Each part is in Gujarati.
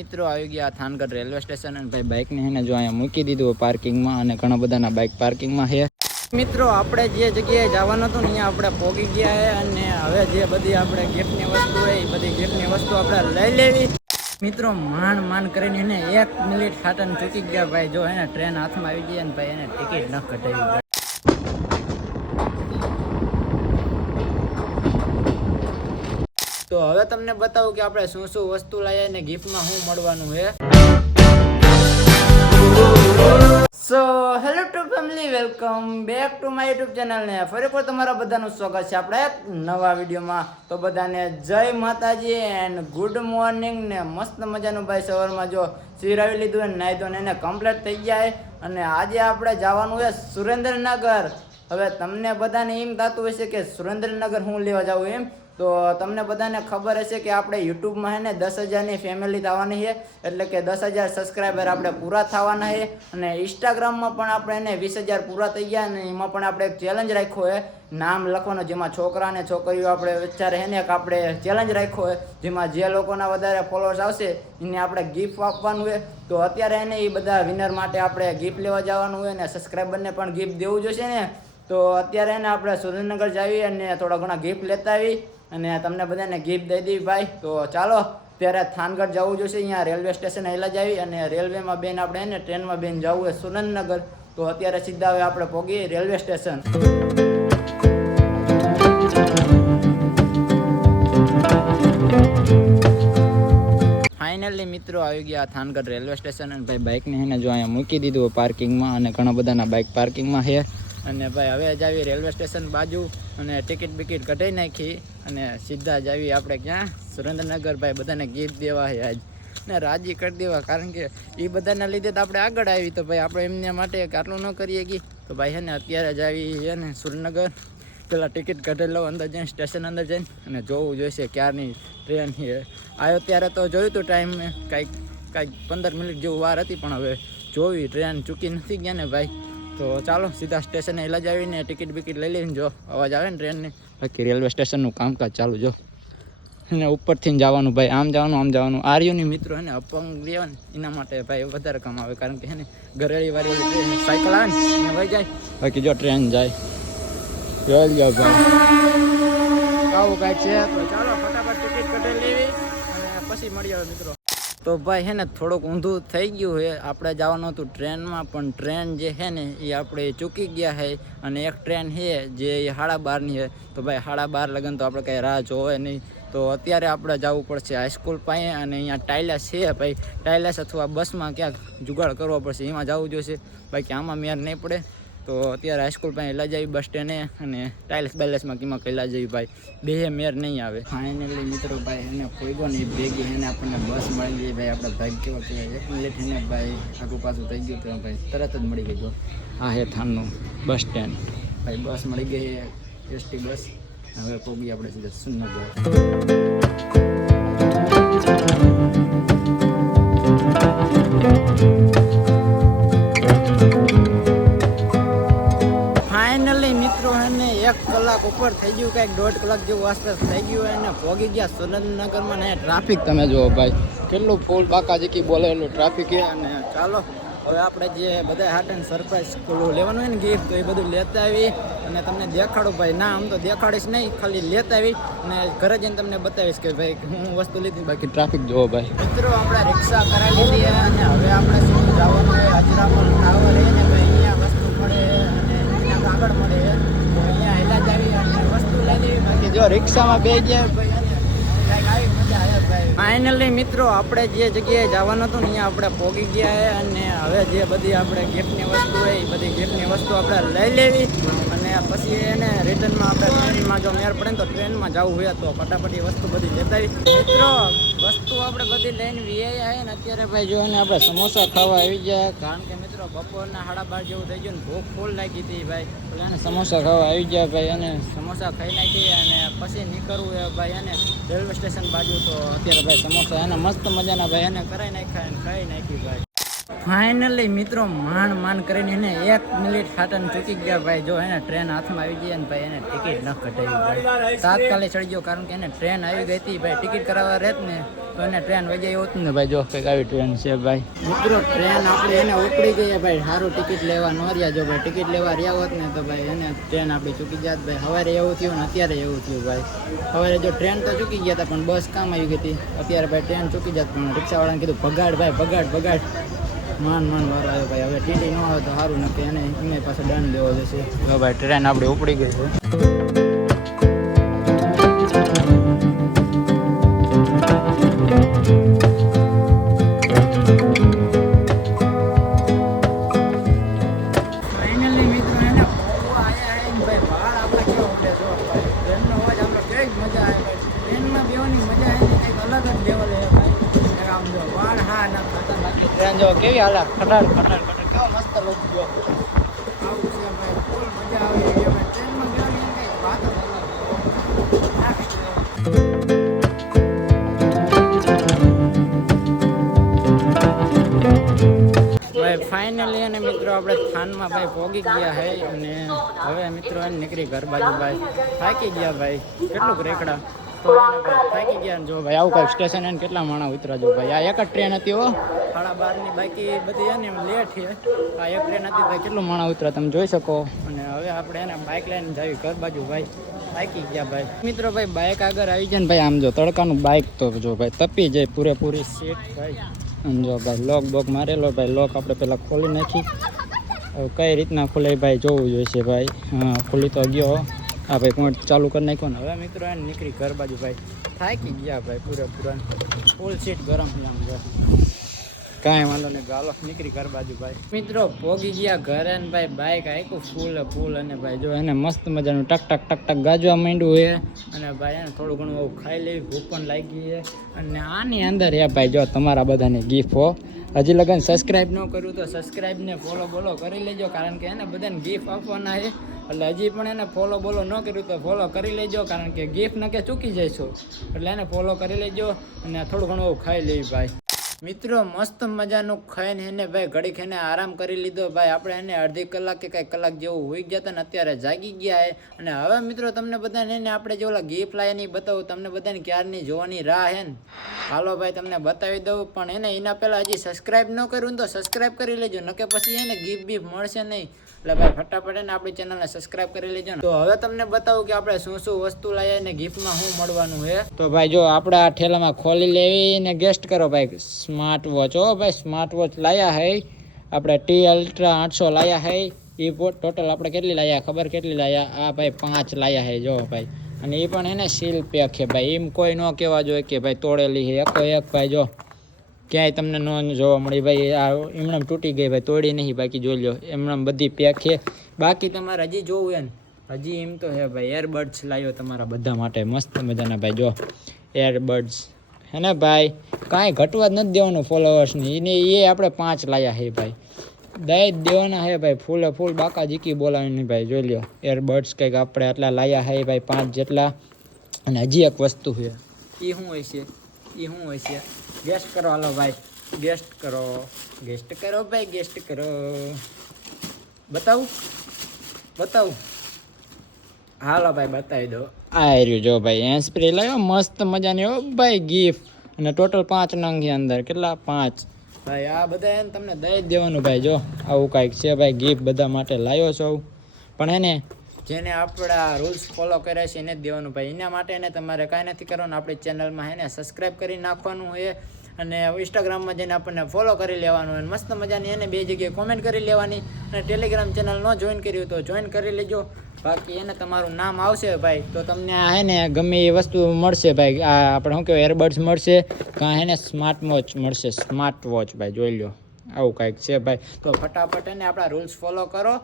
મિત્રો આવી ગયા થાનગઢ રેલવે સ્ટેશન અને ભાઈ બાઇકને હેને જો અહીંયા મૂકી દીધું પાર્કિંગમાં અને ઘણા બધાના બાઇક પાર્કિંગમાં છે. મિત્રો આપણે જે જગ્યાએ જવાનું હતું ને અહીંયા આપણે પહોંચી ગયા છે અને હવે જે બધી આપણે ગિફ્ટની વસ્તુ હોય એ બધી ગિફ્ટની વસ્તુ આપણે લઈ લેવી. મિત્રો માંડ કરીને એને 1 મિનિટ ખાતર ચૂકી ગયા ભાઈ. જો એને ટ્રેન હાથમાં આવી ગઈ અને ભાઈ એને ટિકિટ ન કટાવી. તો હવે તમને બતાવું કે આપણે શું શું વસ્તુ લાવ્યા અને ગિફ્ટમાં શું મળવાનું છે. So hello two family, welcome back to my YouTube channel ને ફરી પર તમારા બધાનું સ્વાગત છે આપણે એક નવા વિડીયોમાં. તો બધાને જય માતાજી એન્ડ ગુડ મોર્નિંગ ને મસ્ત મજાનું ભાઈ સવારમાં જો સિરાવી લીધું અને નાહી ધોઈને એને કમ્પ્લીટ થઈ જાય અને આજે આપણે જવાનું છે સુરેન્દ્રનગર. હવે તમને બધાને એમ થતું હશે કે સુરેન્દ્રનગર હું લેવા જાઉં એમ. તો તમને બધાને ખબર હશે કે આપણે યુટ્યુબમાં છે ને 10,000ની ફેમિલી થવાની છે, એટલે કે 10,000 સબસ્ક્રાઈબર આપણે પૂરા થવાના છે. અને ઇન્સ્ટાગ્રામમાં પણ આપણે એને 20,000 પૂરા થઈ ગયા અને એમાં પણ આપણે એક ચેલેન્જ રાખ્યો છે નામ લખવાનો, જેમાં છોકરા અને છોકરીઓ આપણે વિચારે છે ને એક આપણે ચેલેન્જ રાખ્યો છે જેમાં જે લોકોના વધારે ફોલોઅર્સ આવશે એને આપણે ગિફ્ટ આપવાનું હોય. તો અત્યારે એને એ બધા વિનર માટે આપણે ગિફ્ટ લેવા જવાનું હોય અને સબસ્ક્રાઈબરને પણ ગિફ્ટ દેવું જોઈશે ને. તો અત્યારે એને આપણે સુરેન્દ્રનગર જાવી અને થોડા ઘણા ગિફ્ટ લેતા આવી અને તમને બધાને ગિફ્ટ દઈ દેવી ભાઈ. તો ચાલો ત્યારે થાનગઢ જવું જોઈશે. અહીંયા રેલવે સ્ટેશન હેલા જાવી અને રેલવેમાં બેન આપણે એને ટ્રેનમાં બેન જવું હોય સુરેન્દ્રનગર. તો અત્યારે સીધા હવે આપણે પહોંચીએ રેલવે સ્ટેશન. ફાઇનલી મિત્રો આવી ગયા થાનગઢ રેલવે સ્ટેશન અને ભાઈ બાઇકને એને જો અહીંયા મૂકી દીધું પાર્કિંગમાં અને ઘણા બધાના બાઇક પાર્કિંગમાં છે. અને ભાઈ હવે જ આવી રેલવે સ્ટેશન બાજુ અને ટિકિટ બિકિટ કઢાઈ નાખી અને સીધા જ આવી આપણે ક્યાં સુરેન્દ્રનગર. ભાઈ બધાને ગિફ્ટ દેવા છે આજ ને રાજી કરી દેવા, કારણ કે એ બધાના લીધે તો આપણે આગળ આવી. તો ભાઈ આપણે એમને માટે આટલું ન કરીએ કે તો ભાઈ છે ને અત્યારે જ આવી છે ને સુરેન્દ્રનગર. પેલા ટિકિટ કઢાઈ લઉં અંદર જઈને સ્ટેશન અંદર જઈને અને જોવું જોઈશે ક્યારની ટ્રેન છે. આવ્યો ત્યારે તો જોયું હતું ટાઈમ કાંઈક 15 મિનિટ જેવું વાર હતી, પણ હવે જોવી ટ્રેન ચૂકી નથી ગયા ને ભાઈ. તો ચાલો સીધા સ્ટેશને હેલા જ આવીને ટિકિટ બિકિટ લઈ લઈને જો અવાજ આવે ને ટ્રેનની. બાકી રેલવે સ્ટેશનનું કામકાજ ચાલુ જો એને ઉપરથી જવાનું ભાઈ, આમ જવાનું આમ જવાનું. આર્યુની મિત્રો હે ને અપંગ રહેવા ને એના માટે ભાઈ વધારે કામ આવે, કારણ કે હે ને ઘરેલી વાળી ટ્રેન સાયકલ આવે ને એને વહી જાય. બાકી જો ટ્રેન જાય જોઈ જાઓ ભાઈ આવું કાંઈક છે. તો ચાલો ફટાફટ ટિકિટ કઢાઈ લેવી અને પછી મળી આવે મિત્રો. તો ભાઈ હે ને થોડુંક ઊંધું થઈ ગયું છે. આપણે જવાનું હતું ટ્રેનમાં, પણ ટ્રેન જે છે ને એ આપણે ચૂકી ગયા છે અને એક ટ્રેન છે જે 12:30ની છે. તો ભાઈ 12:30 લગન તો આપણે કંઈ રાહ જોવે નહીં. તો અત્યારે આપણે જવું પડશે હાઈસ્કૂલ પાસે અને અહીંયા ટાઇલસ છે ભાઈ. ટાઇલસ અથવા બસમાં ક્યાંક જુગાડ કરવો પડશે, એમાં જવું જોઈશે. બાકી આમાં મેર નહીં પડે. તો અત્યારે હાઈસ્કૂલ પાસે હેલા જવી બસ સ્ટેન્ડે અને ટાઇલ્સ બાઇલ્સમાં કીમાં કહેલા જવી ભાઈ. બે મેર નહીં આવે. ફાઇનલી મિત્રો ભાઈ એને પોઈગો ને ભેગી એને આપણને બસ મળી ગઈ ભાઈ. આપણે ભાઈ કેવો કહેવાય 1 મિનિટ એને ભાઈ આગું પાછું થઈ ગયું તો ભાઈ તરત જ મળી ગઈ. આ હે થાનનું બસ સ્ટેન્ડ ભાઈ. બસ મળી ગઈ એસટી બસ. હવે પહોંચી આપણે સીધા સુરેન્દ્રનગર. ફાઇનલી મિત્રો એને 1 કલાક ઉપર થઈ ગયું, કંઈક 1.5 કલાક જેવું આસપાસ થઈ ગયું એને પહોંચી ગયા સુરેન્દ્રનગરમાં. ને ટ્રાફિક તમે જુઓ ભાઈ કેટલું ફૂલ બાકા જેકી બોલેલું ટ્રાફિક છે. અને ચાલો હવે આપણે જે બધા હાટન સરપ્રાઈઝ લેવાનું હોય ને ગિફ્ટ તો એ બધું લેતા આવી અને તમને દેખાડું ભાઈ. ના આમ તો દેખાડીશ નહીં, ખાલી લેતા આવી અને ઘરે જઈને તમને બતાવીશ કે ભાઈ હું વસ્તુ લીધી. બાકી ટ્રાફિક જુઓ ભાઈ મિત્રો આપણે રિક્ષા કરાવી લીધી અને હવે આપણે શું જવાનું હોય હજરાપર ટાવર એ ને ભાઈ અહીંયા વસ્તુ મળે અને અહીંયા કાગળ મળે. તો અહીંયા હેલા જ આવી અને વસ્તુ લઈ લેવી. બાકી જો રિક્ષામાં બે ગયા ભાઈ ફાઇનલી મિત્રો આપણે જે જગ્યાએ જવાનું હતું ને અહીંયા આપણે પહોંચી ગયા છે અને હવે જે બધી આપણે ગિફ્ટની વસ્તુ હોય એ બધી ગિફ્ટની વસ્તુ આપણે લઈ લેવી અને પછી એને રિટર્નમાં આપણે ટ્રેનમાં જો મેર પડે ને તો ટ્રેનમાં જવું હોય તો ફટાફટ એ વસ્તુ બધી લેતા આવી. મિત્રો વસ્તુ આપણે બધી લઈને વીઆઈ છે ને અત્યારે ભાઈ જો ને આપણે સમોસા ખાવા આવી ગયા, કારણ કે મિત્રો બપોરના 12:30 જેવું થઈ ગયું ને ભૂખ ફૂલ લાગી હતી ભાઈ. એટલે એને સમોસા ખાવા આવી ગયા ભાઈ અને સમોસા ખાઈ નાખી અને પછી નીકળવું છે ભાઈ એને રેલવે સ્ટેશન બાજુ. તો અત્યારે ભાઈ સમોસા એને મસ્ત મજાના ભાઈ એને કરાવી નાખ્યા અને ખાઈ નાખી ભાઈ. ફાઇનલી મિત્રો માંડ કરીને એને 1 મિનિટ ખાતર ચૂકી ગયા ભાઈ. જો એને ટ્રેન હાથમાં આવી ગઈ ને ભાઈ એને ટિકિટ ન કટાવી ભાઈ. તાત્કાલિક ચડી ગયો કારણ કે એને ટ્રેન આવી ગઈ હતી ભાઈ. ટિકિટ કરાવવા રહેત ને તો એને ટ્રેન વજાઈ હોત ને ભાઈ. જો કંઈક આવી ટ્રેન છે ભાઈ. મિત્રો ટ્રેન આપણે એને ઉપડી ગઈ ભાઈ. સારું ટિકિટ લેવા ન રહ્યા. જો ભાઈ ટિકિટ લેવા રહ્યા હોત ને તો ભાઈ એને ટ્રેન આપણી ચૂકી જાત ભાઈ. સવારે એવું થયું ને અત્યારે એવું થયું ભાઈ. સવારે જો ટ્રેન તો ચૂકી ગયા હતા પણ બસ કામ આવી ગઈ હતી. અત્યારે ભાઈ ટ્રેન ચૂકી જાત પણ રિક્ષાવાળાને કીધું ભગાડ ભાઈ ભગાડ. માન વારો આવ્યો ભાઈ. હવે ટીટી ન આવે તો સારું નથી. એને એમને પાસે દંડ દેવો જશે. જો ભાઈ ટ્રેન આપણી ઉપડી ગઈ છે. ફાઇનલી મિત્રો એને આયા ભાઈ. બહાર આપણે કેવો ઉડે જો ભાઈ. ટ્રેનનો અવાજ આપણે કેવી મજા આવે ભાઈ. ટ્રેનમાં બેવાની મજા આવે કંઈક અલગ જ લેવલ છે ભાઈ. આમ જો વાળ હા ના ખાતા બાકી ટ્રેન જો કેવી હાલા ખટાડ કેવો મસ્ત લોક જો આવું છે ભાઈ. ફૂલ મજા આવે છે ભાઈ. ટ્રેનમાં બેવાની કંઈક વાત જ અલગ. ભાઈ ફાઇનલી અને મિત્રો આપણે થાનમાં ભાઈ પહોંચી ગયા છે અને હવે મિત્રો એને નીકળી ઘર બાજુ ભાઈ. થાકી ગયા ભાઈ. કેટલુંક રેકડા તો એને ભાઈ થાકી ગયા. જો ભાઈ આવું કાંઈક સ્ટેશન એને કેટલા માણસ ઉતરા જો ભાઈ. આ એક જ ટ્રેન હતી હો 12:30 બાકી બધી એને લેટ છે. આ એક ટ્રેન હતી ભાઈ. કેટલું માણસ ઉતરા તમે જોઈ શકો. અને હવે આપણે એને બાઇક લઈને જાવી ઘર બાજુ ભાઈ. થાકી ગયા ભાઈ. મિત્રો ભાઈ બાઇક આગળ આવી જાય ને ભાઈ. આમ જો તડકાનું બાઇક તો જો ભાઈ તપી જાય પૂરેપૂરી સીટ ભાઈ. અને જો ભાઈ લોક બોક મારેલો ભાઈ. લોક આપણે પહેલાં ખોલી નાખી. હવે કઈ રીતના ખુલે ભાઈ જોવું જોઈશે ભાઈ. હા ખુલી તો ગયો. હા ભાઈ પોઈન્ટ ચાલુ કરી નાખ્યો ને હવે મિત્રો એને નીકળી ઘર બાજુ ભાઈ. થાકી ગયા ભાઈ પૂરેપૂરા. ફૂલ સીટ ગરમ છે આમ જો. કાંઈ વાંધો નહીં ગાલો નીકળી ઘર બાજુ ભાઈ. મિત્રો પોગી ગયા ઘરે ને ભાઈ. બાઇક આખું ફૂલ અને ભાઈ જો એને મસ્ત મજાનું ટક ગાજવા માંડ્યું છે. અને ભાઈ એને થોડું ઘણું એવું ખાઈ લેવી. ભૂખ પણ લાગી છે. અને આની અંદર એ ભાઈ જો તમારા બધાની ગિફ્ટ હો. હજી લગન સબસ્ક્રાઈબ ન કર્યું તો સબસ્ક્રાઈબને ફોલો કરી લેજો કારણ કે એને બધાને ગિફ્ટ આપવાના છે. એટલે હજી પણ એને ફોલો ન કર્યું તો ફોલો કરી લેજો કારણ કે ગિફ્ટ ન કે ચૂકી જઈશો. એટલે એને ફોલો કરી લેજો અને થોડું ઘણું એવું ખાઈ લેવી ભાઈ. મિત્રો મસ્ત મજાનું ખાઈને એને ભાઈ ઘડીક એને આરામ કરી લીધો ભાઈ. આપણે એને અડધી કલાક કે કંઈક કલાક જેવું હોઈ ગયા હતા ને અત્યારે જાગી ગયા છે. અને હવે મિત્રો તમને બધાને એને આપણે જે ઓલા ગિફ્ટ લાયા નહીં બતાવું. તમને બધાને ક્યારની જોવાની રાહ હે ને. હાલો ભાઈ તમને બતાવી દઉં પણ એને એના પહેલાં હજી સબસ્ક્રાઈબ ન કર્યું તો સબસ્ક્રાઈબ કરી લેજો. નકે પછી એને ગિફ્ટ બીફ મળશે નહીં. એટલે ભાઈ ફટાફટ એને આપણી ચેનલને સબસ્ક્રાઈબ કરી લેજો ને. તો હવે તમને બતાવું કે આપણે શું વસ્તુ લાયા ને ગિફ્ટમાં શું મળવાનું છે. તો ભાઈ જો આપણે આ ઠેલામાં ખોલી લેવી ને ગેસ્ટ કરો ભાઈ. સ્માર્ટ વોચ હો ભાઈ. સ્માર્ટ વોચ લાયા હે આપણે ટી અલ્ટ્રા 800 લાયા હે. એ ટોટલ આપણે કેટલી લાયા ખબર કેટલી લાયા? આ ભાઈ 5 લાયા હે જો ભાઈ. અને એ પણ એને સીલ પેક છે ભાઈ. એમ કોઈ ન કહેવા જોઈએ કે ભાઈ તોડેલી છે. એક ભાઈ જો ક્યાંય તમને ન જોવા મળી ભાઈ. આ એમણામ તૂટી ગઈ ભાઈ. તોડી નહીં બાકી જોઈ લો એમણામ બધી પેક છે. બાકી તમારે હજી જોવું હે ને હજી એમ તો હે ભાઈ. એરબડ્સ લાવ્યો તમારા બધા માટે મસ્ત મજાના ભાઈ. જો એરબડ્સ હે ને ભાઈ. કાંઈ ઘટવા જ નથી દેવાનું ફોલોવર્સની. એને એ આપણે 5 લાયા હે ભાઈ. દઈ જ દેવાના હે ભાઈ. ફૂલ બાકા જીકી બોલાવીને ભાઈ જોઈ લો. એરબડ્સ કંઈક આપણે આટલા લાયા હે ભાઈ 5 જેટલા. અને હજી એક વસ્તુ છે. એ શું હોય છે ગેસ્ટ કરો હાલો ભાઈ. ગેસ્ટ કરો ભાઈ. ગેસ્ટ કરો. બતાવું હાલો ભાઈ બતાવી દો. આ રહ્યું જો ભાઈ હેન્ડ સ્પ્રે લાવ્યો મસ્ત મજાની હો ભાઈ ગિફ્ટ. અને ટોટલ 5 નંગ છે અંદર. કેટલા 5 ભાઈ. આ બધા એને તમને દઈ જ દેવાનું ભાઈ. જો આવું કાંઈક છે ભાઈ ગિફ્ટ બધા માટે લાવ્યો છો. પણ એને જેને આપણા રૂલ્સ ફોલો કર્યા છે એને જ દેવાનું ભાઈ. એના માટે એને તમારે કાંઈ નથી કરવાનું. આપણી ચેનલમાં એને સબસ્ક્રાઈબ કરી નાખવાનું હોય. અને ઇન્સ્ટાગ્રામમાં જઈને આપણને ફોલો કરી લેવાનું. અને મસ્ત મજાની એને 2 જગ્યાએ કોમેન્ટ કરી લેવાની. અને ટેલિગ્રામ ચેનલ ન જોઈન કર્યું તો જોઈન કરી લેજો. બાકી એને તમારું નામ આવશે ભાઈ તો તમને આ હે ને ગમે એ વસ્તુ મળશે ભાઈ. આ આપણે શું કહેવાય એરબડ્સ મળશે કાં હે ને સ્માર્ટ વોચ મળશે. સ્માર્ટ વોચ ભાઈ જોઈ લો આવું કાંઈક છે ભાઈ. તો ફટાફટ એને આપણા રૂલ્સ ફોલો કરો.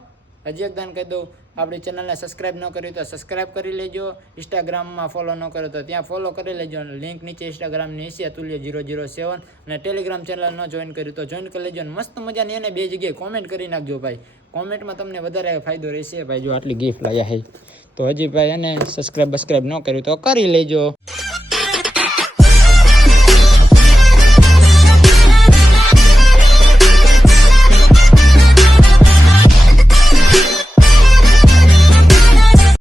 હજી એકદમ કહી દઉં આપણી ચેનલને સબસ્ક્રાઈબ ન કરી તો સબસ્ક્રાઈબ કરી લેજો. ઇન્સ્ટાગ્રામમાં ફોલો ન કરો તો ત્યાં ફોલો કરી લેજો. લિંક નીચે ઇન્સ્ટાગ્રામની છે તુલ્ય007. અને ટેલિગ્રામ ચેનલ ન જોઈન કર્યું તો જોઈન કરી લેજો. મસ્ત મજાની એને 2 જગ્યાએ કોમેન્ટ કરી નાખજો ભાઈ. કોમેન્ટમાં તમને વધારે ફાયદો રહેશે ભાઈ. જો આટલી ગિફ્ટ લાયા છે તો હજી ભાઈ એને સબસ્ક્રાઈબ ન કર્યું તો કરી લેજો.